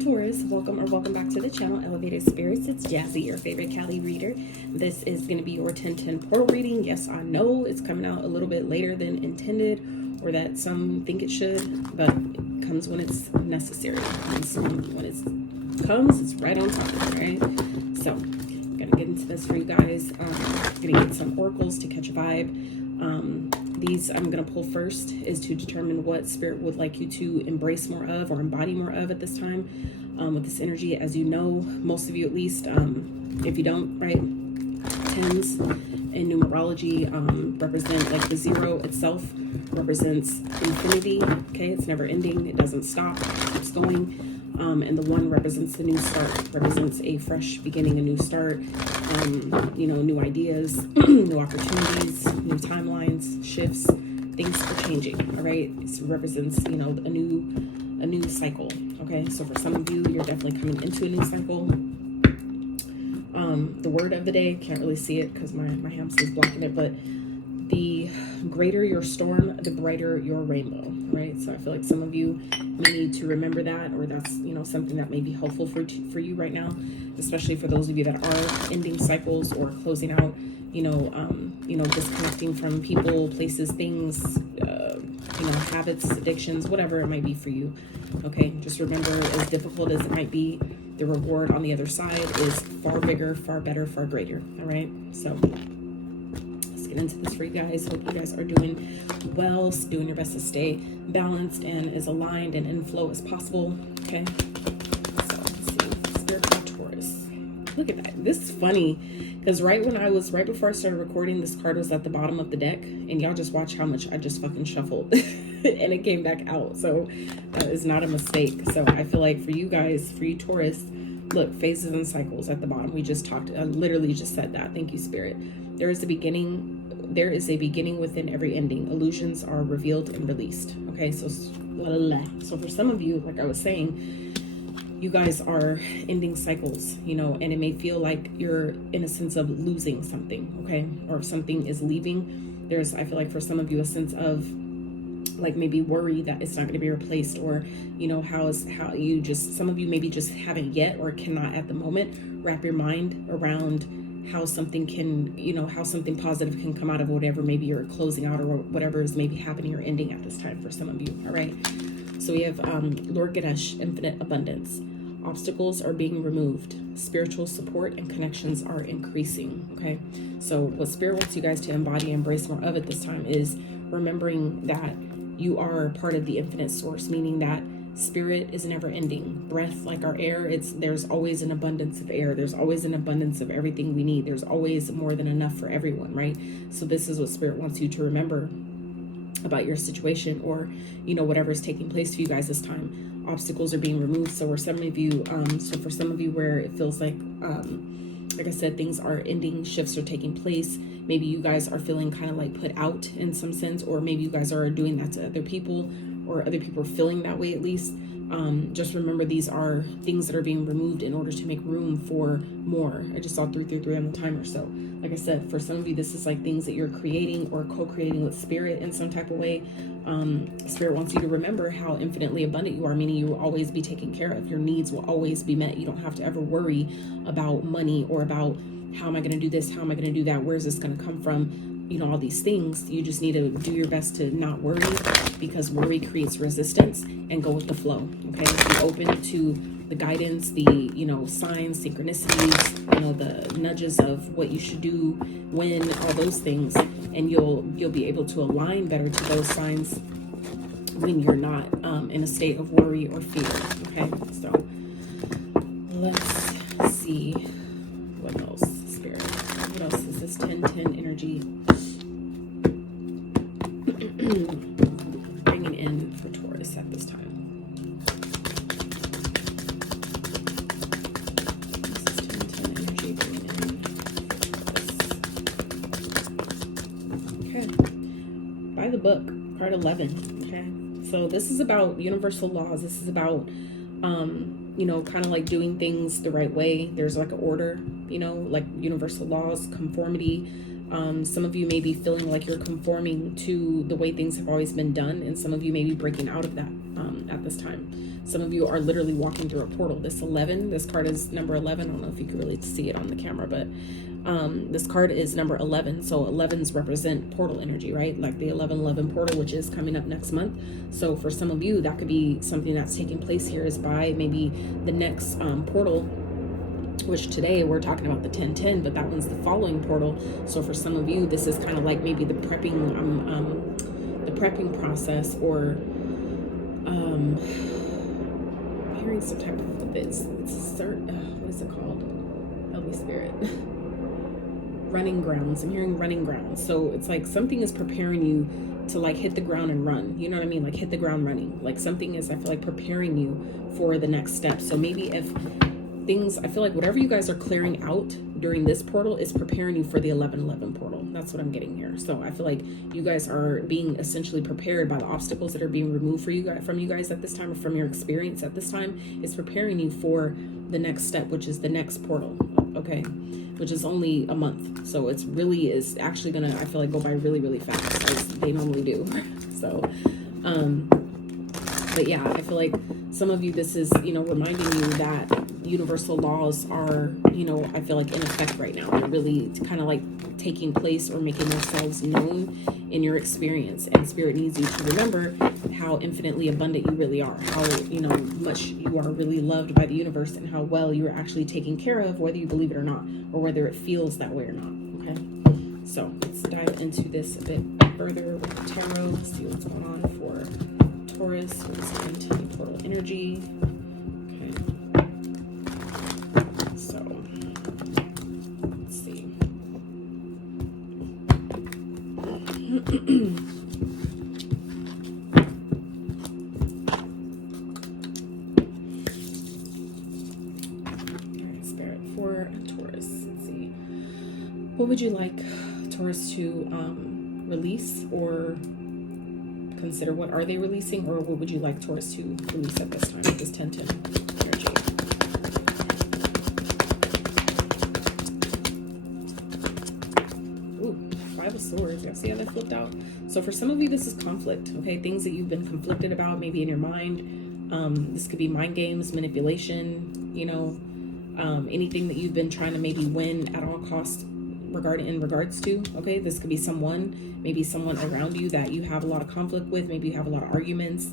Taurus, welcome back to the channel, Elevated Spirits. It's Jazzy, your favorite Cali reader. This is going to be your 10-10 portal reading. Yes, I know it's coming out a little bit later than intended, or that some think it should, but it comes when it's necessary. When it comes, it's right on time, right? So, I'm going to get into this for you guys. I'm going to get some oracles to catch a vibe. These I'm going to pull first is to determine what spirit would like you to embrace more of or embody more of at this time with this energy. As you know, most of you at least, if you don't, right, tens in numerology represent, like the zero itself represents infinity. Okay, it's never ending, it doesn't stop, it keeps going. And the one represents the new start, represents a fresh beginning, a new start, you know, new ideas, new opportunities, new timelines, shifts, things are changing. All right, it represents, you know, a new cycle. Okay, so for some of you, you're definitely coming into a new cycle. The word of the day, can't really see it because my hamster is blocking it, but the greater your storm, the brighter your rainbow, right? So I feel like some of you may need to remember that, or that's, you know, something that may be helpful for you right now, especially for those of you that are ending cycles or closing out, you know, disconnecting from people, places, things, you know, habits, addictions, whatever it might be for you. Okay, just remember, as difficult as it might be, the reward on the other side is far bigger, far better, far greater. All right, so get into this for you guys. Hope you guys are doing well, doing your best to stay balanced and as aligned and in flow as possible. Okay, so let's see, spiritual Taurus. Look at that. This is funny because right before I started recording, this card was at the bottom of the deck, and y'all just watch how much I just fucking shuffled and it came back out. So that is not a mistake. So I feel like for you guys, for you Taurus, look, phases and cycles at the bottom. We just talked, I literally just said that. Thank you, Spirit. There is a beginning within every ending. Illusions are revealed and released. Okay, so for some of you, like I was saying, you guys are ending cycles, you know, and it may feel like you're in a sense of losing something, okay, or if something is leaving, there's, I feel like for some of you, a sense of like maybe worry that it's not going to be replaced, or you know, some of you maybe just haven't yet or cannot at the moment wrap your mind around how something can, you know, how something positive can come out of whatever maybe you're closing out or whatever is maybe happening or ending at this time for some of you. All right, so we have Lord Ganesh, infinite abundance. Obstacles are being removed. Spiritual support and connections are increasing. Okay, so what Spirit wants you guys to embody and embrace more of at this time is remembering that you are part of the infinite source, meaning that Spirit is never ending. Breath, like our air, there's always an abundance of air. There's always an abundance of everything we need. There's always more than enough for everyone, right? So this is what Spirit wants you to remember about your situation, or, you know, whatever is taking place for you guys this time. Obstacles are being removed. So for some of you, where it feels like I said, things are ending, shifts are taking place. Maybe you guys are feeling kind of like put out in some sense, or maybe you guys are doing that to other people, or other people are feeling that way at least. Just remember, these are things that are being removed in order to make room for more. I just saw 333 on the timer. So like I said, for some of you, this is like things that you're creating or co-creating with Spirit in some type of way. Spirit wants you to remember how infinitely abundant you are, meaning you will always be taken care of. Your needs will always be met. You don't have to ever worry about money or about how am I going to do this? How am I going to do that? Where is this going to come from? You know, all these things. You just need to do your best to not worry, because worry creates resistance, and go with the flow. Okay, be open to the guidance, the, you know, signs, synchronicities, you know, the nudges of what you should do, when, all those things, and you'll be able to align better to those signs when you're not in a state of worry or fear. Okay, so let's see what else, Spirit. What else is this 10-10 energy bringing in for Taurus at this time? The book, card 11. Okay, so this is about universal laws. This is about you know, kind of like doing things the right way. There's like an order, you know, like universal laws, conformity. Some of you may be feeling like you're conforming to the way things have always been done, and some of you may be breaking out of that at this time. Some of you are literally walking through a portal. This 11, this card is number 11. I don't know if you can really see it on the camera, but this card is number 11. So 11s represent portal energy, right? Like the 11/11 portal, which is coming up next month. So for some of you, that could be something that's taking place here is by maybe the next portal, which today we're talking about the 10/10, but that one's the following portal. So for some of you, this is kind of like maybe the prepping process, or I'm hearing some type of it's what is it called? Holy Spirit. Running grounds. I'm hearing running grounds. So it's like something is preparing you to like hit the ground and run. You know what I mean? Like hit the ground running. Like something is, I feel like, preparing you for the next step. So maybe if things, I feel like whatever you guys are clearing out during this portal is preparing you for the 11/11 portal. That's what I'm getting here. So I feel like you guys are being essentially prepared by the obstacles that are being removed for you guys, from you guys at this time, or from your experience at this time. It's preparing you for the next step, which is the next portal. Okay, which is only a month. So it's really is actually gonna, I feel like, go by really, really fast, as they normally do. So, but yeah, I feel like some of you, this is, you know, reminding you that universal laws are, you know, I feel like in effect right now. They're really kind of like taking place or making themselves known in your experience. And Spirit needs you to remember how infinitely abundant you really are, how, you know, much you are really loved by the universe, and how well you're actually taken care of, whether you believe it or not, or whether it feels that way or not. Okay, so let's dive into this a bit further with the tarot. Let's see what's going on for Taurus, for this 10/10 portal energy. Okay, so let's see. Spirit for Taurus. Let's see. What would you like Taurus to release or consider? What are they releasing, or what would you like Taurus to release at this time with this 10/10 energy? Ooh, 5 of Swords. Y'all see how that flipped out? So for some of you, this is conflict. Okay, things that you've been conflicted about, maybe in your mind. This could be mind games, manipulation. You know, anything that you've been trying to maybe win at all costs in regards to. Okay, this could be someone, maybe someone around you that you have a lot of conflict with. Maybe you have a lot of arguments,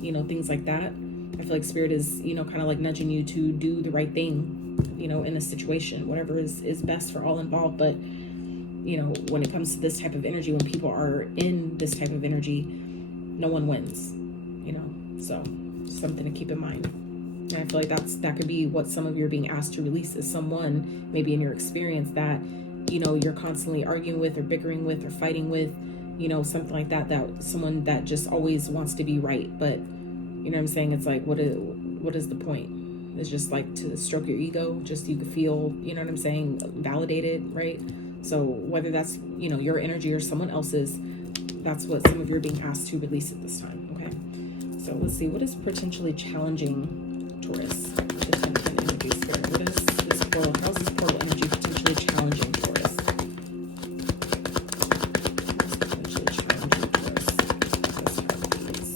you know, things like that. I feel like Spirit is, you know, kind of like nudging you to do the right thing, you know, in a situation, whatever is best for all involved. But, you know, when it comes to this type of energy, when people are in this type of energy, no one wins, you know, so something to keep in mind. And I feel like that could be what some of you are being asked to release, is someone maybe in your experience that, you know, you're constantly arguing with or bickering with or fighting with, you know, something like that, someone that just always wants to be right. But, you know what I'm saying? It's like, what is the point? It's just like to stroke your ego, just you could feel, you know what I'm saying, validated, right? So whether that's, you know, your energy or someone else's, that's what some of you are being asked to release at this time. Okay, so let's see, what is potentially challenging Taurus, the 10/10 energy, Spirit? What is this portal? How's this portal energy potentially challenging Taurus? It's potentially challenging Taurus. This card, please.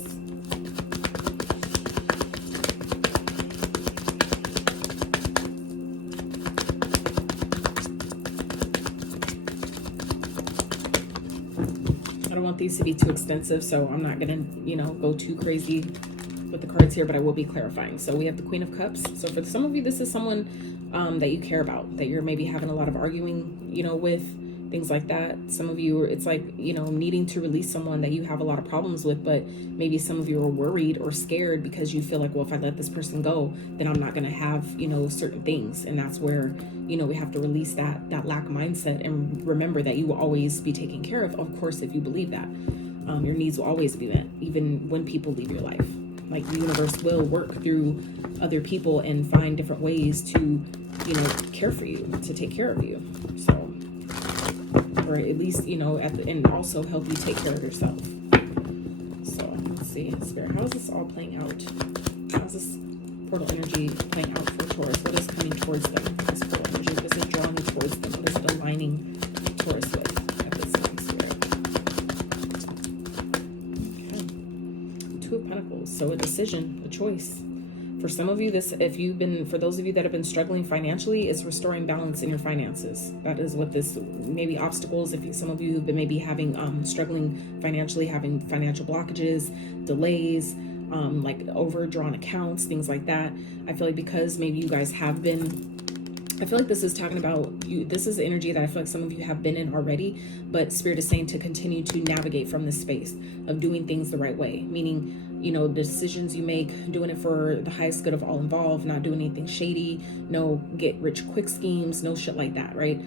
I don't want these to be too extensive, so I'm not gonna, you know, go too crazy with the cards here, but I will be clarifying. So we have the Queen of Cups. So for some of you, this is someone that you care about, that you're maybe having a lot of arguing, you know, with, things like that. Some of you, it's like, you know, needing to release someone that you have a lot of problems with, but maybe some of you are worried or scared because you feel like, well, if I let this person go, then I'm not going to have, you know, certain things. And that's where, you know, we have to release that lack mindset and remember that you will always be taken care of course, if you believe that. Your needs will always be met, even when people leave your life. Like, the universe will work through other people and find different ways to, you know, care for you, to take care of you. So, or at least, you know, and also help you take care of yourself. So let's see, Spirit, how is this all playing out? How's this portal energy playing out for Taurus? What is coming towards them? This portal energy, what is it drawing towards them? What is it aligning Taurus with at this time, Spirit? Okay. 2 of Pentacles. So a decision, a choice. For some of you, for those of you that have been struggling financially, it's restoring balance in your finances. That is what this, maybe obstacles, some of you have been maybe having, struggling financially, having financial blockages, delays, like overdrawn accounts, things like that. I feel like because maybe you guys have been, I feel like this is talking about you. This is the energy that I feel like some of you have been in already, but Spirit is saying to continue to navigate from this space of doing things the right way, meaning, the decisions you make, doing it for the highest good of all involved, not doing anything shady, no get rich quick schemes, no shit like that, right?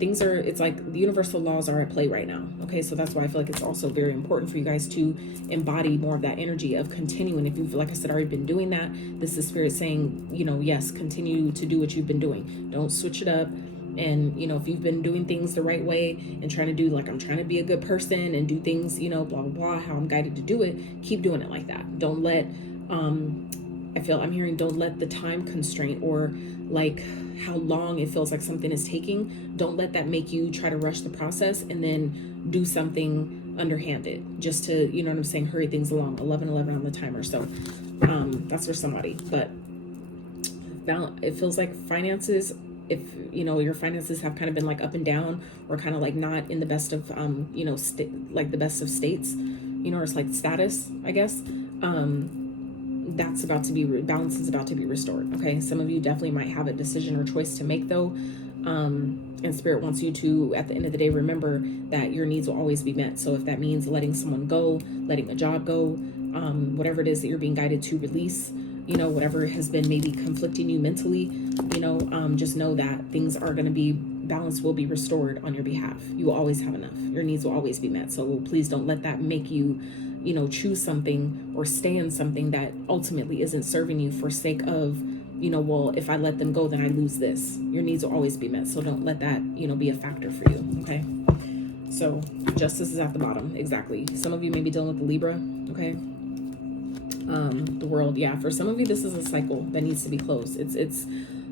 It's like the universal laws are at play right now. Okay, so that's why I feel like it's also very important for you guys to embody more of that energy of continuing. If you've, like I said, already been doing that, this is Spirit saying, yes, continue to do what you've been doing. Don't switch it up. And, if you've been doing things the right way and trying to do, like, I'm trying to be a good person and do things, blah, blah, blah, how I'm guided to do it, keep doing it like that. Don't let, don't let the time constraint or like how long it feels like something is taking, don't let that make you try to rush the process and then do something underhanded just to, hurry things along. 11:11 on the timer. So that's for somebody. But it feels like finances, if your finances have kind of been like up and down or kind of like not in the best of like the best of states, or it's like status, I guess, that's about to be balance is about to be restored. Okay, some of you definitely might have a decision or choice to make though, and Spirit wants you to, at the end of the day, remember that your needs will always be met. So if that means letting someone go, letting a job go, whatever it is that you're being guided to release, whatever has been maybe conflicting you mentally, just know that things are going to be, balance will be restored on your behalf. You will always have enough. Your needs will always be met. So please don't let that make you, choose something or stay in something that ultimately isn't serving you for sake of, well, if I let them go, then I lose this. Your needs will always be met. So don't let that, be a factor for you. Okay. So justice is at the bottom. Exactly. Some of you may be dealing with the Libra. Okay. The world. Yeah. For some of you, this is a cycle that needs to be closed. It's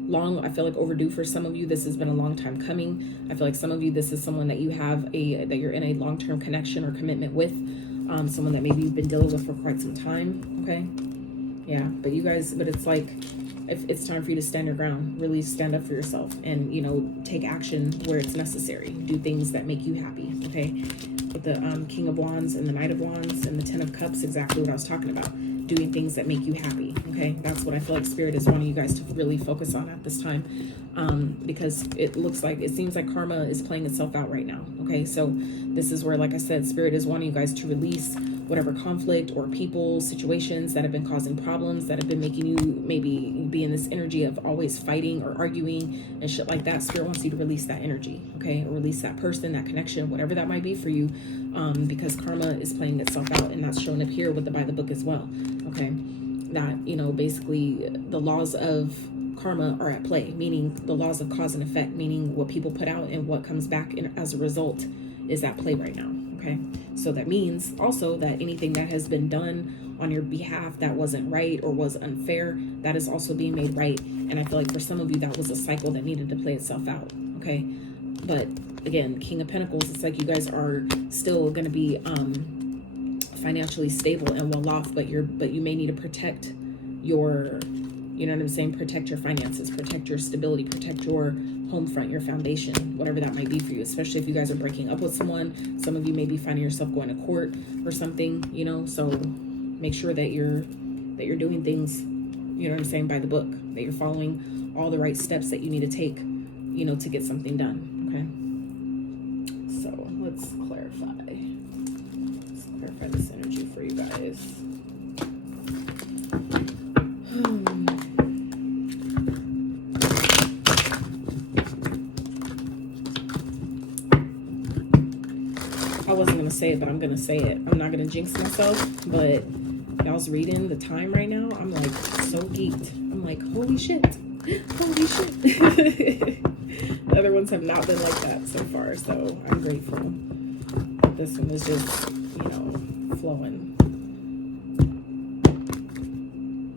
long. I feel like overdue for some of you. This has been a long time coming. I feel like some of you, this is someone that you have that you're in a long-term connection or commitment with, someone that maybe you've been dealing with for quite some time. Okay. Yeah. But it's like, if it's time for you to stand your ground, really stand up for yourself and, take action where it's necessary. Do things that make you happy. Okay. With the King of Wands and the Knight of Wands and the Ten of Cups, exactly what I was talking about. Doing things that make you happy. Okay, that's what I feel like Spirit is wanting you guys to really focus on at this time, because it seems like karma is playing itself out right now. Okay, so this is where, like I said, Spirit is wanting you guys to release whatever conflict or people, situations that have been causing problems, that have been making you maybe be in this energy of always fighting or arguing and shit like that. Spirit wants you to release that energy. Okay, or release that person, that connection, whatever that might be for you, because karma is playing itself out, and that's showing up here with the by the book as well. Okay, that, basically the laws of karma are at play, meaning the laws of cause and effect, meaning what people put out and what comes back in as a result is at play right now. Okay, so that means also that anything that has been done on your behalf that wasn't right or was unfair, that is also being made right. And I feel like for some of you, that was a cycle that needed to play itself out. Okay, but again, King of Pentacles, it's like you guys are still going to be financially stable and well off, but you may need to protect your, protect your finances, protect your stability, protect your home front, your foundation, whatever that might be for you, especially if you guys are breaking up with someone. Some of you may be finding yourself going to court or something, so make sure that you're doing things, by the book, that you're following all the right steps that you need to take, to get something done. Okay, so let's clarify this energy for you guys. I wasn't going to say it, but I'm going to say it. I'm not going to jinx myself, but y'all's reading the time right now. I'm like so geeked. I'm like, holy shit. Holy shit. The other ones have not been like that so far, so I'm grateful. This one is just, flowing.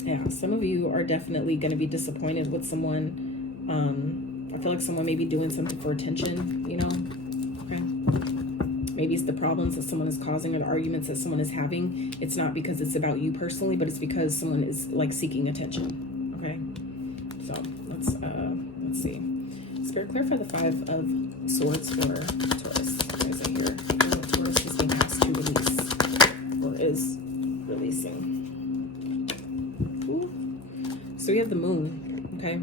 Yeah, some of you are definitely going to be disappointed with someone. I feel like someone may be doing something for attention, Okay. maybe it's the problems that someone is causing or the arguments that someone is having. It's not because it's about you personally, but it's because someone is like seeking attention. Okay, so let's see. Spirit, clarify the 5 of Swords for Taurus. What is it here? What Taurus is being asked to release or is releasing. Ooh. So we have the Moon. Okay,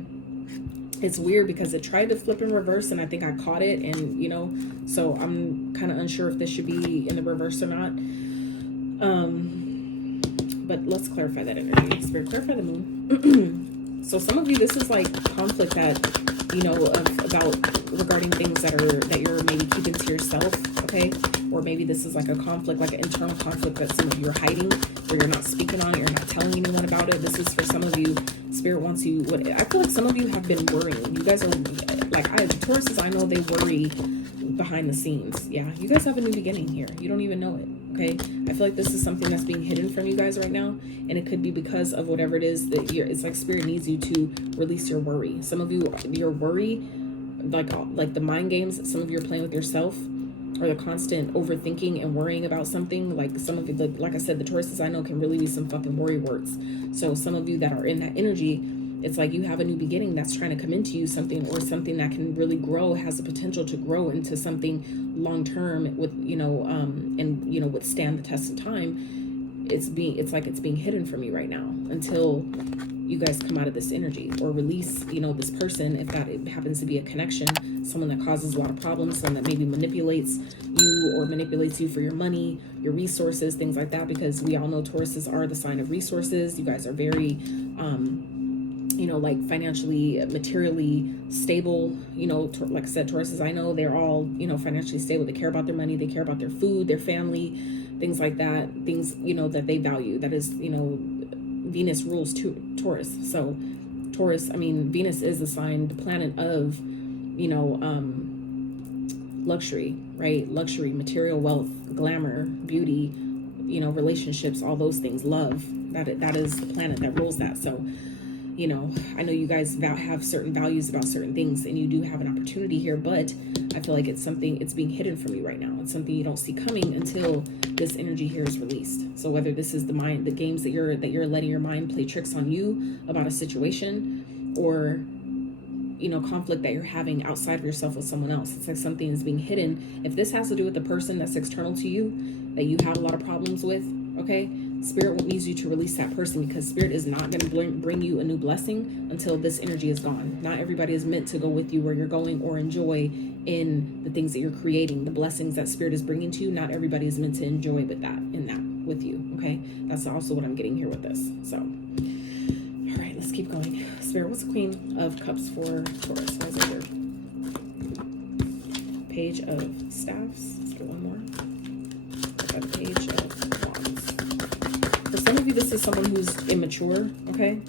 it's weird because it tried to flip in reverse and I think I caught it, and you know, so I'm kind of unsure if this should be in the reverse or not. But let's clarify that energy. Spirit, clarify the Moon. So some of you, this is like conflict that, you know, about regarding things that you're maybe keeping to yourself, okay? Or maybe this is like a conflict, like an internal conflict that some of you are hiding, or you're not speaking on it, you're not telling anyone about it. This is for some of you. Spirit wants you, I feel like some of you have been worrying. You guys are like, Tauruses, I know they worry behind the scenes. Yeah, you guys have a new beginning here. You don't even know it, okay? I feel like this is something that's being hidden from you guys right now, and it could be because of whatever it is that it's like Spirit needs you to release your worry. Some of you, your worry, like the mind games, some of you are playing with yourself, or the constant overthinking and worrying about something. Like some of you, like I said, the Tauruses I know can really be some fucking worry words. So some of you that are in that energy, it's like you have a new beginning that's trying to come into you, something that can really grow, has the potential to grow into something long term with, you know, and, you know, withstand the test of time. It's like it's being hidden from you right now until you guys come out of this energy or release, you know, this person, if that it happens to be a connection, someone that causes a lot of problems, someone that maybe manipulates you or manipulates you for your money, your resources, things like that, because we all know Tauruses are the sign of resources. You guys are very, you know, like financially, materially stable. You know, like I said, Tauruses, I know they're all, you know, financially stable. They care about their money. They care about their food, their family, things like that. Things, you know, that they value. That is, you know, Venus rules Taurus. So Taurus, I mean, Venus is the sign, the planet of, you know, luxury, right? Luxury, material wealth, glamour, beauty, you know, relationships, all those things, love. That is the planet that rules that. So, you know, I know you guys have certain values about certain things, and you do have an opportunity here, but I feel like it's something, it's being hidden from you right now. It's something you don't see coming until this energy here is released. So whether this is the games that you're letting your mind play tricks on you about a situation, or, you know, conflict that you're having outside of yourself with someone else. It's like something is being hidden. If this has to do with the person that's external to you, that you have a lot of problems with, okay, Spirit needs you to release that person, because Spirit is not going to bring you a new blessing until this energy is gone. Not everybody is meant to go with you where you're going or enjoy in the things that you're creating, the blessings that Spirit is bringing to you. Not everybody is meant to enjoy with that with you, okay? That's also what I'm getting here with this. So, all right, let's keep going. Spirit, what's the Queen of Cups for Taurus? Why is it here? Page of Staffs. Let's get one more. A Page of Wands. For some of you, this is someone who's immature, okay?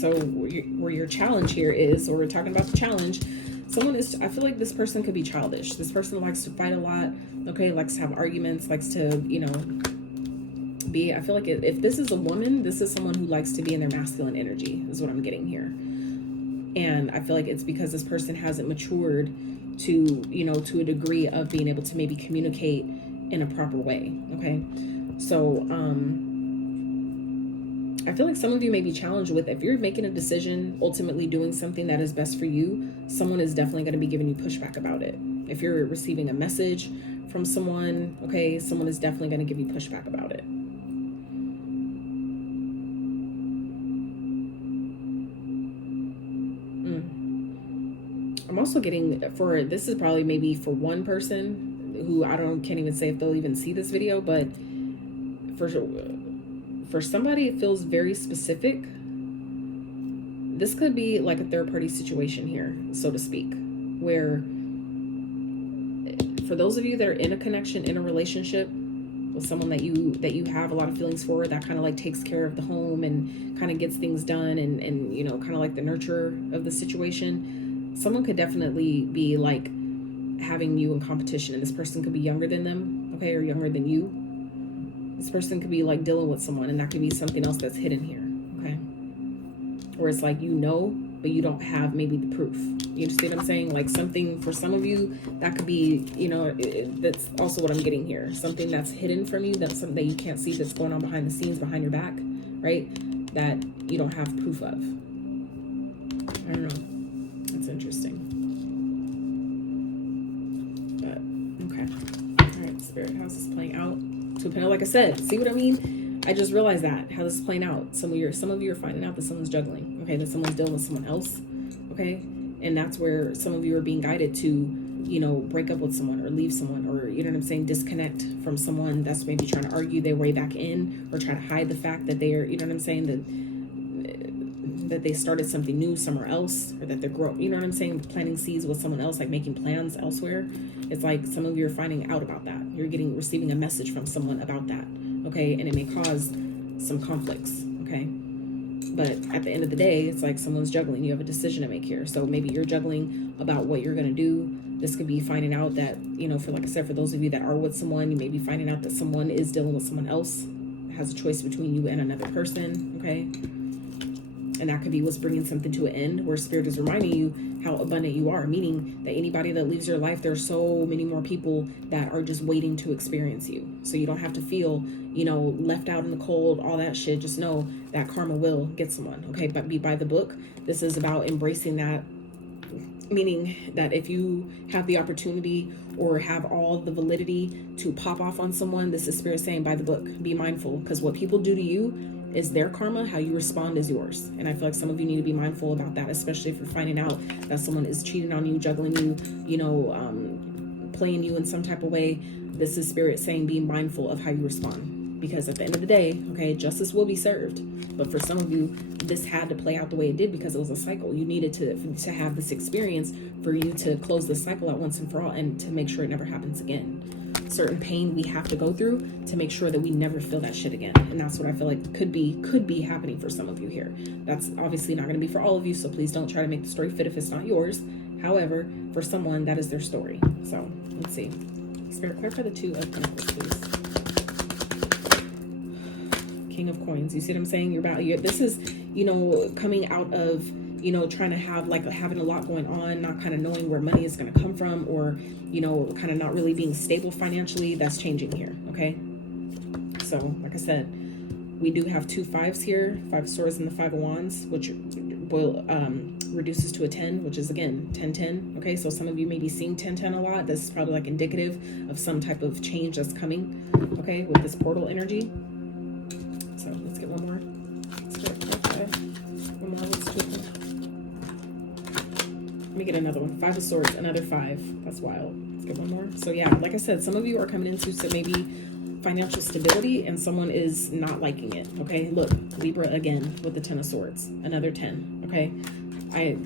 So where your challenge here is, or we're talking about the challenge, someone is, I feel like this person could be childish. This person likes to fight a lot, okay? Likes to have arguments, likes to, you know, I feel like if this is a woman, this is someone who likes to be in their masculine energy, is what I'm getting here. And I feel like it's because this person hasn't matured to, you know, to a degree of being able to maybe communicate in a proper way, okay? So, I feel like some of you may be challenged with, if you're making a decision, ultimately doing something that is best for you, someone is definitely going to be giving you pushback about it. If you're receiving a message from someone, okay, someone is definitely going to give you pushback about it. I'm also getting, this is probably maybe for one person who can't even say if they'll even see this video, but for somebody, it feels very specific. This could be like a third party situation here, so to speak, where for those of you that are in a connection, in a relationship with someone that you have a lot of feelings for, that kind of like takes care of the home and kind of gets things done, and you know, kind of like the nurturer of the situation, someone could definitely be like having you in competition, and this person could be younger than them, okay, or younger than you. This person could be like dealing with someone, and that could be something else that's hidden here, okay? Or it's like, you know, but you don't have maybe the proof. You see what I'm saying? Like something for some of you that could be, you know, that's also what I'm getting here. Something that's hidden from you, that's something that you can't see, that's going on behind the scenes, behind your back, right? That you don't have proof of. I don't know. That's interesting. But okay. All right, Spirit, how's this playing out? So like I said, see what I mean? I just realized that how this is playing out. Some of you are finding out that someone's juggling. Okay, that someone's dealing with someone else. Okay. And that's where some of you are being guided to, you know, break up with someone or leave someone, or, you know what I'm saying, disconnect from someone that's maybe trying to argue their way back in, or try to hide the fact that they are, you know what I'm saying, that they started something new somewhere else, or that they're growing, you know what I'm saying, planting seeds with someone else, like making plans elsewhere. It's like some of you are finding out about that. You're receiving a message from someone about that. Okay. And it may cause some conflicts. Okay. But at the end of the day, it's like someone's juggling. You have a decision to make here. So maybe you're juggling about what you're going to do. This could be finding out that, you know, for, like I said, for those of you that are with someone, you may be finding out that someone is dealing with someone else, has a choice between you and another person. Okay. And that could be what's bringing something to an end, where Spirit is reminding you how abundant you are, meaning that anybody that leaves your life, there's so many more people that are just waiting to experience you. So you don't have to feel, you know, left out in the cold, all that shit. Just know that karma will get someone. Okay. But be by the book. This is about embracing that, meaning that if you have the opportunity or have all the validity to pop off on someone, this is Spirit saying by the book. Be mindful, because what people do to you is their karma. How you respond is yours. And I feel like some of you need to be mindful about that, especially if you're finding out that someone is cheating on you, juggling you, you know, playing you in some type of way. This is Spirit saying be mindful of how you respond, because at the end of the day, okay, justice will be served. But for some of you, this had to play out the way it did because it was a cycle. You needed to have this experience for you to close the cycle out once and for all, and to make sure it never happens again. Certain pain we have to go through to make sure that we never feel that shit again. And that's what I feel like could be happening for some of you here. That's obviously not going to be for all of you, so please don't try to make the story fit if it's not yours. However, for someone, that is their story. So let's see. Spirit, clarify the Two of Pentacles, please. King of Coins. You see what I'm saying? This is, you know, coming out of, you know, trying to have, like, having a lot going on, not kind of knowing where money is going to come from, or, you know, kind of not really being stable financially. That's changing here. Okay. So like I said, we do have 2 5s here, 5 of Swords and the 5 of Wands, which reduces to a 10, which is again 10-10. Okay. So some of you may be seeing 10-10 a lot. This is probably like indicative of some type of change that's coming. Okay. With this portal energy. So let's get one more. One more. Let's do it. Let me get another one. 5 of Swords, another 5. That's wild. Let's get one more. So yeah, like I said, some of you are coming into maybe financial stability, and someone is not liking it. Okay, look, Libra again with the 10 of Swords, another 10. Okay, I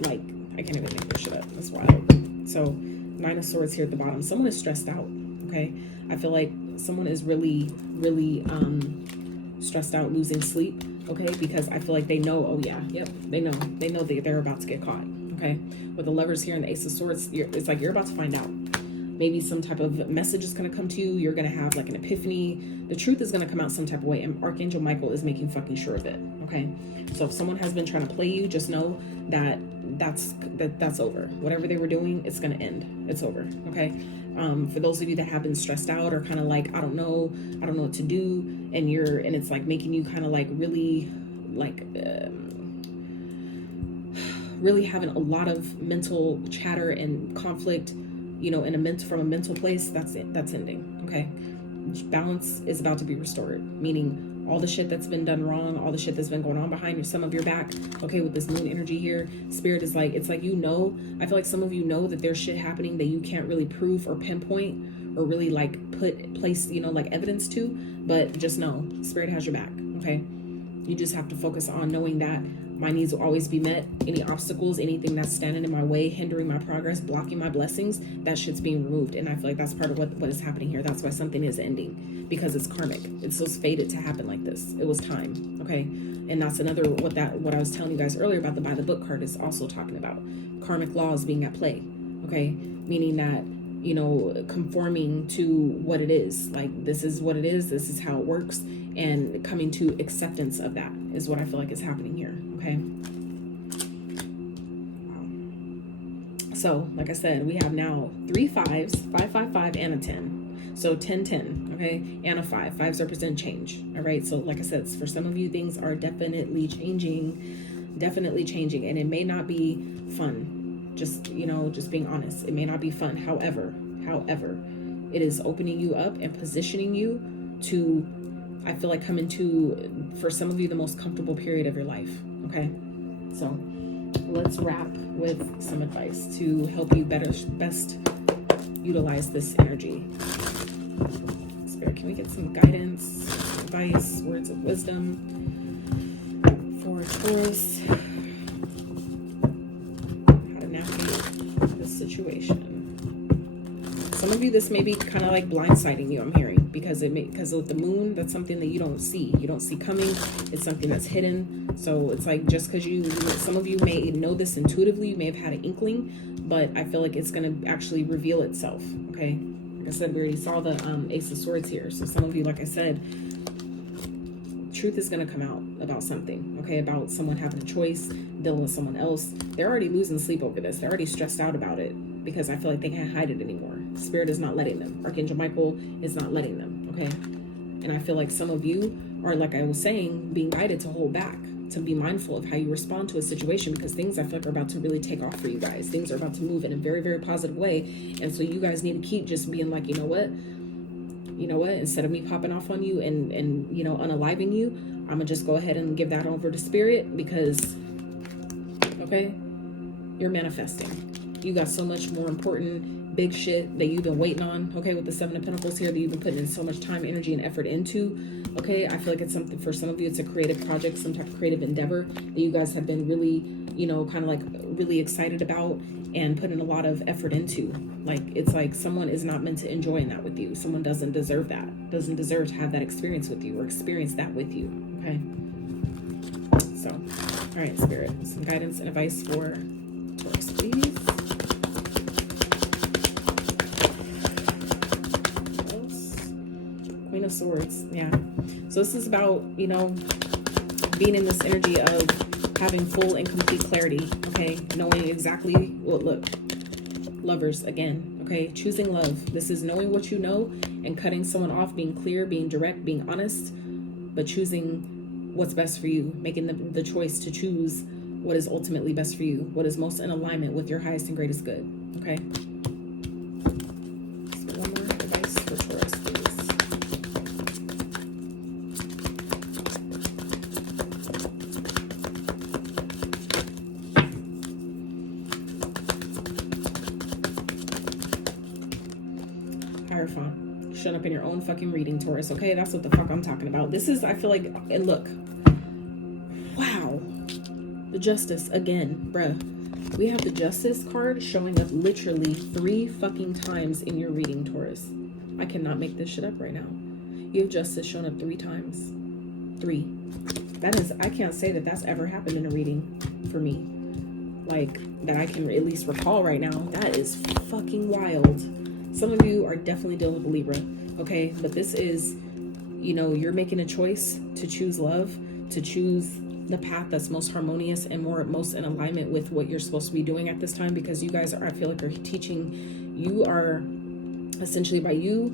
can't even make this shit up. That's wild. So 9 of Swords here at the bottom. Someone is stressed out. Okay, I feel like someone is really stressed out, losing sleep. Okay, because I feel like they know. Oh yeah, yep, they know that they're about to get caught. Okay, with the Lovers here and the Ace of Swords, it's like you're about to find out. Maybe some type of message is going to come to you. You're going to have like an epiphany. The truth is going to come out some type of way, and Archangel Michael is making fucking sure of it. Okay, so if someone has been trying to play you, just know that that's over. Whatever they were doing, it's going to end. It's over. Okay. For those of you that have been stressed out, or kind of like, I don't know what to do, and it's like making you kind of like really having a lot of mental chatter and conflict, you know, from a mental place, that's it. That's ending. Okay. Balance is about to be restored, meaning all the shit that's been done wrong, all the shit that's been going on behind some of your back. Okay. With this moon energy here, Spirit is like, it's like, you know, I feel like some of you know that there's shit happening that you can't really prove or pinpoint or really like place, you know, like evidence to, but just know Spirit has your back. Okay. You just have to focus on knowing that my needs will always be met. Any obstacles, anything that's standing in my way, hindering my progress, blocking my blessings, that shit's being removed. And I feel like that's part of what is happening here. That's why something is ending, because it's karmic. It's so fated to happen like this. It was time. Okay. And that's another, what I was telling you guys earlier about the by the book card is also talking about. Karmic laws being at play. Okay. Meaning that, you know, conforming to what it is. Like, this is what it is. This is how it works. And coming to acceptance of that is what I feel like is happening here. Okay. So like I said, we have now 3 5s, 5 5 5, and a 10. So 10 10, okay, and a 5. 5s represent change. All right, so like I said, for some of you, things are definitely changing, and it may not be fun. Just, you know, just being honest, it may not be fun. However, it is opening you up and positioning you to, I feel like, come into, for some of you, the most comfortable period of your life. Okay, so let's wrap with some advice to help you best utilize this energy. Spirit, can we get some guidance, advice, words of wisdom for Taurus? How to navigate this situation. Some of you, this may be kind of like blindsiding you, I'm hearing, because of the moon, that's something that you don't see coming. It's something that's hidden. So it's like, just because some of you may know this intuitively, you may have had an inkling, but I feel like it's going to actually reveal itself. Okay, like I said, we already saw the Ace of Swords here. So some of you, like I said, truth is going to come out about something, okay, about someone having a choice, dealing with someone else. They're already losing sleep over this. They're already stressed out about it because I feel like they can't hide it anymore. Spirit is not letting them. Archangel Michael is not letting them, okay? And I feel like some of you are, like I was saying, being guided to hold back, to be mindful of how you respond to a situation, because things, I feel like, are about to really take off for you guys. Things are about to move in a very, very positive way. And so you guys need to keep just being like, you know what, instead of me popping off on you and you know, unaliving you, I'm gonna just go ahead and give that over to Spirit, because, okay, you're manifesting. You got so much more important big shit that you've been waiting on, okay, with the 7 of Pentacles here, that you've been putting in so much time, energy, and effort into, okay? I feel like it's something, for some of you, it's a creative project, some type of creative endeavor that you guys have been really, you know, kind of like really excited about and putting a lot of effort into. Like, it's like someone is not meant to enjoy that with you. Someone doesn't deserve that, doesn't deserve to have that experience with you or experience that with you, okay? So, all right, Spirit, some guidance and advice for Taurus, please. Queen of Swords, yeah. So this is about, you know, being in this energy of having full and complete clarity, okay? Knowing exactly, well, look, Lovers again, okay? Choosing love. This is knowing what you know and cutting someone off, being clear, being direct, being honest, but choosing what's best for you, making the choice to choose what is ultimately best for you, what is most in alignment with your highest and greatest good, okay? So one more advice for Taurus, please. Hierophant. Shut up in your own fucking reading, Taurus, okay? That's what the fuck I'm talking about. This is, I feel like, and look, wow. The Justice again, bruh. We have the Justice card showing up literally 3 fucking times in your reading, Taurus. I cannot make this shit up right now. You have Justice shown up 3 times. 3. That is, I can't say that that's ever happened in a reading for me. Like, that I can at least recall right now. That is fucking wild. Some of you are definitely dealing with Libra, okay? But this is, you know, you're making a choice to choose love, to choose the path that's most harmonious and most in alignment with what you're supposed to be doing at this time, because you guys are, I feel like, are teaching, you are essentially, by you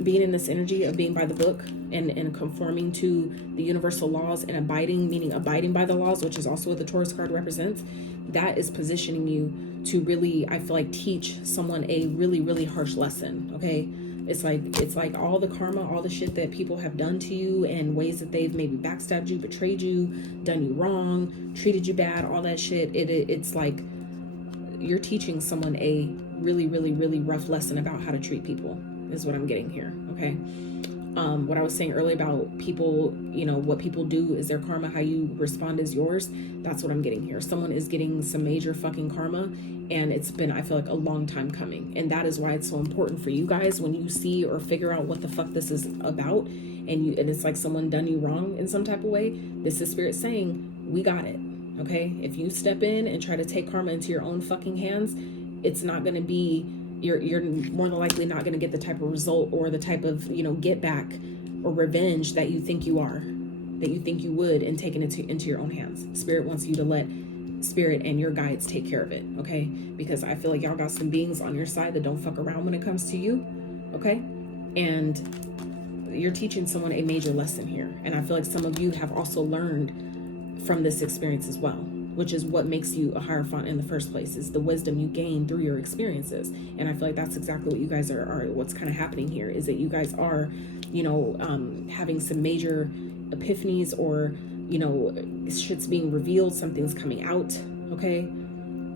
being in this energy of being by the book and conforming to the universal laws and abiding, meaning abiding by the laws, which is also what the Taurus card represents, that is positioning you to really, I feel like, teach someone a really, really harsh lesson, okay? It's like all the karma, all the shit that people have done to you and ways that they've maybe backstabbed you, betrayed you, done you wrong, treated you bad, all that shit. It's like you're teaching someone a really, really, really rough lesson about how to treat people is what I'm getting here, okay? What I was saying earlier about people, you know, what people do is their karma, how you respond is yours. That's what I'm getting here. Someone is getting some major fucking karma, and it's been, I feel like, a long time coming. And that is why it's so important for you guys when you see or figure out what the fuck this is about, and it's like someone done you wrong in some type of way. This is Spirit saying, we got it, okay? If you step in and try to take karma into your own fucking hands, it's not going to be, you're more than likely not going to get the type of result or the type of, you know, get back or revenge that you think you are, that you think you would, and taking it into your own hands. Spirit wants you to let Spirit and your guides take care of it, okay? Because I feel like y'all got some beings on your side that don't fuck around when it comes to you, okay? And you're teaching someone a major lesson here. And I feel like some of you have also learned from this experience as well, which is what makes you a Hierophant in the first place, is the wisdom you gain through your experiences. And I feel like that's exactly what you guys are what's kind of happening here, is that you guys are, you know, having some major epiphanies, or, you know, shit's being revealed, something's coming out, okay?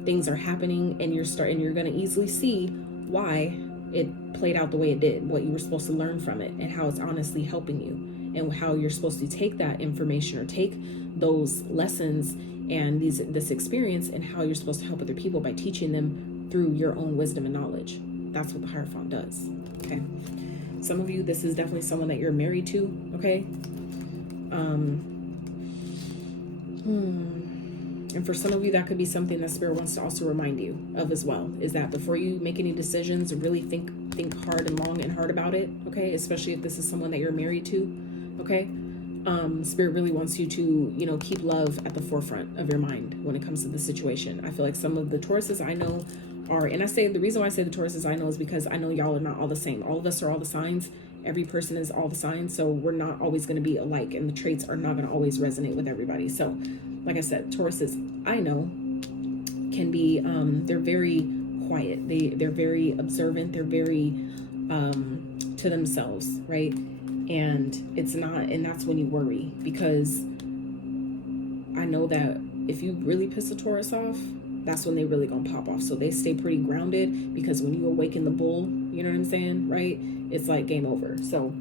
Things are happening, and you're going to easily see why it played out the way it did, what you were supposed to learn from it, and how it's honestly helping you, and how you're supposed to take that information, or take those lessons and this experience, and how you're supposed to help other people by teaching them through your own wisdom and knowledge. That's what the Hierophant does, okay? Some of you, this is definitely someone that you're married to, okay? And for some of you, that could be something that Spirit wants to also remind you of as well, is that before you make any decisions, really think hard and long and hard about it, okay? Especially if this is someone that you're married to, okay? Spirit really wants you to, you know, keep love at the forefront of your mind when it comes to the situation. I feel like some of the Tauruses I know are, and the reason why I say the Tauruses I know is because I know y'all are not all the same. All of us are all the signs. Every person is all the signs, so we're not always going to be alike, and the traits are not going to always resonate with everybody. So, like I said, Tauruses I know can be, they're very quiet. They're very observant. They're very to themselves, right? And it's not, and that's when you worry, because I know that if you really piss a Taurus off, that's when they really gonna pop off. So they stay pretty grounded, because when you awaken the bull, you know what I'm saying, right? It's like game over. So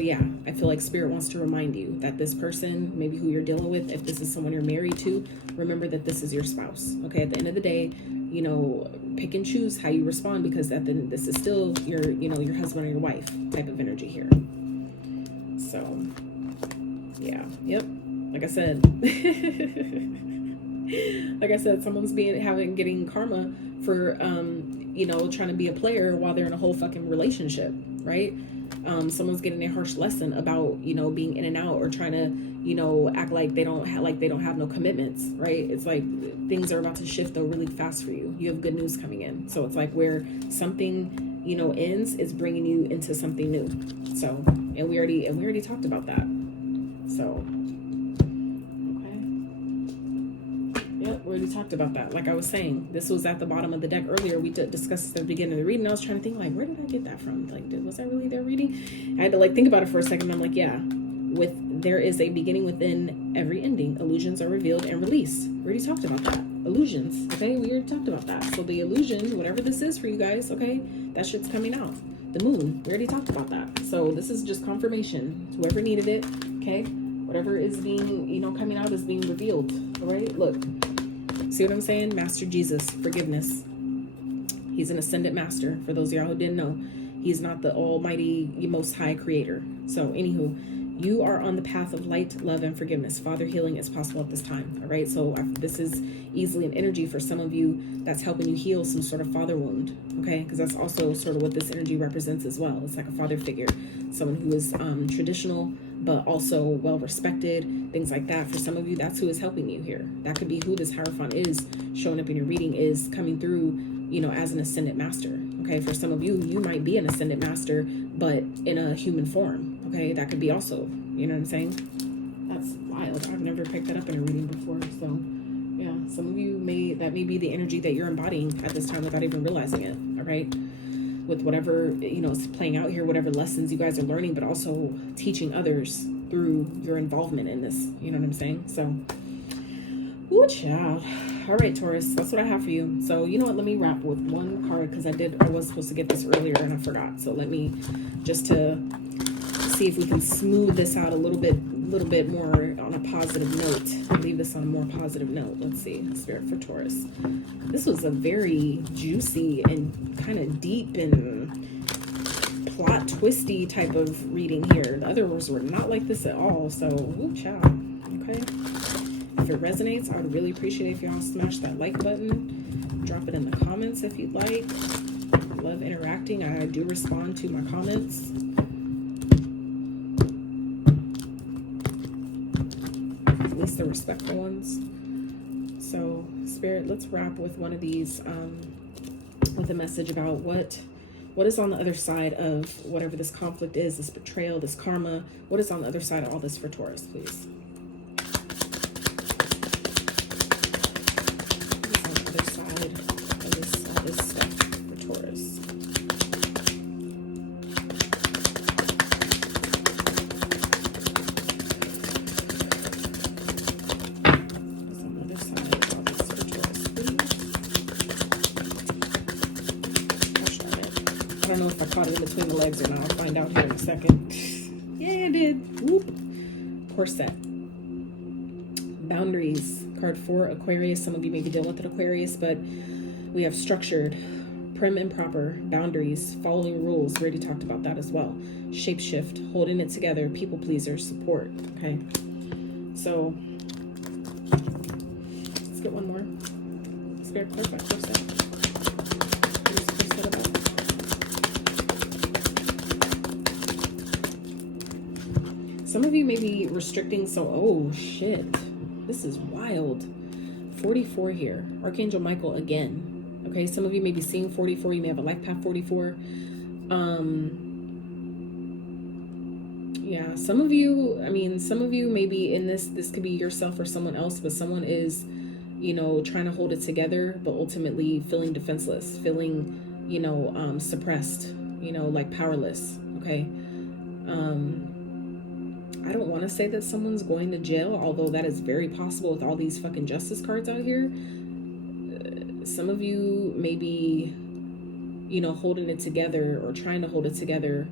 yeah, I feel like Spirit wants to remind you that this person, maybe who you're dealing with, if this is someone you're married to, remember that this is your spouse, okay? At the end of the day, you know, pick and choose how you respond, because this is still your, you know, your husband or your wife type of energy here. So, yeah, yep. Like I said, someone's getting karma for, you know, trying to be a player while they're in a whole fucking relationship, right? Someone's getting a harsh lesson about, you know, being in and out, or trying to, you know, act like they don't have no commitments, right? It's like things are about to shift though really fast for you. You have good news coming in. So it's like where something, you know, ends is bringing you into something new. So, and we already talked about that. So, we already talked about that. Like I was saying, this was at the bottom of the deck earlier. We discussed at the beginning of the reading. I was trying to think, like, where did I get that from? Like, was that really their reading? I had to like think about it for a second. I'm like, yeah, there is a beginning within every ending. Illusions are revealed and released. We already talked about that. Illusions, okay? We already talked about that. So the illusion, whatever this is for you guys, okay, that shit's coming out. The moon, we already talked about that. So this is just confirmation. Whoever needed it, okay? Whatever is being, you know, coming out is being revealed, all right? Look. See what I'm saying? Master Jesus, forgiveness. He's an ascendant master. For those of y'all who didn't know, he's not the almighty, most high creator. So anywho, you are on the path of light, love, and forgiveness. Father healing is possible at this time. All right. So this is easily an energy for some of you that's helping you heal some sort of father wound. Okay. Because that's also sort of what this energy represents as well. It's like a father figure, someone who is traditional, but also well respected, things like that. For some of you, that's who is helping you here. That could be who this Hierophant is showing up in your reading, is coming through, you know, as an ascendant master. Okay, for some of you, you might be an ascendant master, but in a human form. Okay, that could be also, you know what I'm saying? That's wild. I've never picked that up in a reading before. So yeah, some of you that may be the energy that you're embodying at this time without even realizing it. All right. With whatever, you know, is playing out here, whatever lessons you guys are learning, but also teaching others through your involvement in this. You know what I'm saying? So, ooh, child. All right, Taurus, that's what I have for you. So, you know what? Let me wrap with one card, because I was supposed to get this earlier and I forgot. So let me, just to see if we can smooth this out a little bit more on a positive note. Leave this on a more positive note. Let's see. Spirit for Taurus. This was a very juicy and kind of deep and plot twisty type of reading here. The others were not like this at all. So, whoop, child. Okay. If it resonates, I would really appreciate it if y'all smash that like button. Drop it in the comments if you'd like. I love interacting. I do respond to my comments. At least the respectful ones. So Spirit, let's wrap with one of these, with a message about what is on the other side of whatever this conflict is, this betrayal, this karma. What is on the other side of all this for Taurus, please? What is on the other side of this stuff for Taurus? I don't know if I caught it in between the legs or not. I'll find out here in a second. Yeah, I did. Whoop. Corset. Boundaries. Card 4, Aquarius. Some of you may be dealing with an Aquarius, but we have structured, prim and proper, boundaries, following rules. We already talked about that as well. Shapeshift, holding it together, people pleaser, support. Okay. So let's get one more. Spirit card by Corset. Some of you may be restricting, so, oh shit, this is wild. 44 here, Archangel Michael again. Okay, some of you may be seeing 44, you may have a life path 44. Yeah, some of you, I mean, some of you may be in this could be yourself or someone else, but someone is, you know, trying to hold it together, but ultimately feeling defenseless, feeling, you know, suppressed, you know, like powerless. Okay. I don't want to say that someone's going to jail, although that is very possible with all these fucking justice cards out here. Some of you may be, you know, holding it together or trying to hold it together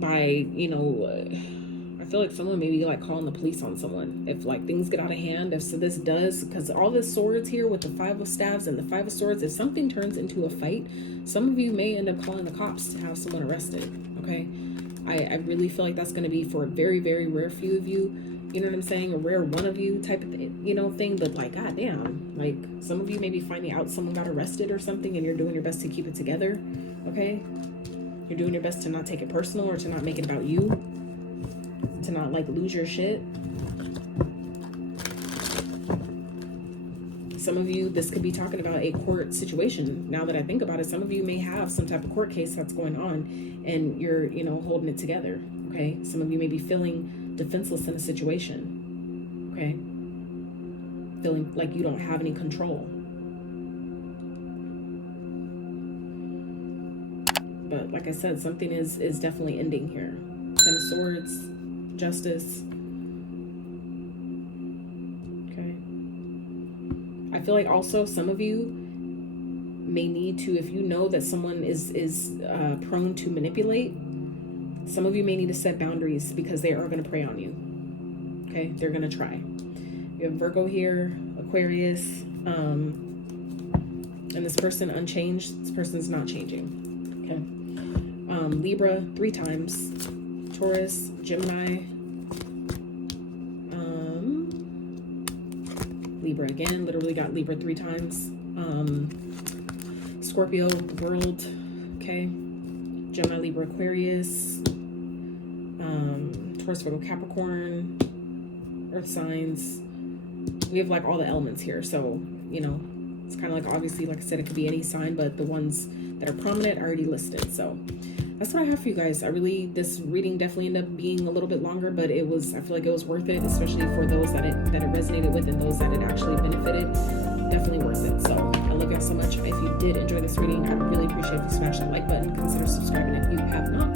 by, you know, I feel like someone may be like calling the police on someone if like things get out of hand. If so, this does, because all this swords here with the 5 of staves and the 5 of swords, if something turns into a fight, some of you may end up calling the cops to have someone arrested. Okay. I really feel like that's going to be for a very, very rare few of you. You know what I'm saying? A rare one of you type of thing, you know, thing. But like, goddamn, like some of you may be finding out someone got arrested or something and you're doing your best to keep it together. Okay. You're doing your best to not take it personal or to not make it about you. To not like lose your shit. Some of you, this could be talking about a court situation. Now that I think about it, some of you may have some type of court case that's going on and you're, you know, holding it together. Okay. Some of you may be feeling defenseless in a situation. Okay. Feeling like you don't have any control. But like I said, something is definitely ending here. 10 of Swords, Justice. I feel like also some of you may need to, if you know that someone is prone to manipulate, some of you may need to set boundaries because they are going to prey on you. Okay, they're going to try. You have Virgo here, Aquarius, and this person unchanged. This person's not changing. Okay, Libra 3 times, Taurus, Gemini. Libra again, literally got Libra 3 times. Scorpio, World, okay. Gemini, Libra, Aquarius. Taurus, Virgo, Capricorn. Earth signs. We have like all the elements here. So, you know, it's kind of like, obviously, like I said, it could be any sign, but the ones that are prominent are already listed. So that's what I have for you guys. This reading definitely ended up being a little bit longer, but I feel like it was worth it, especially for those that it resonated with and those that it actually benefited. Definitely worth it. So I love y'all so much. If you did enjoy this reading, I'd really appreciate if you smash that like button. Consider subscribing if you have not.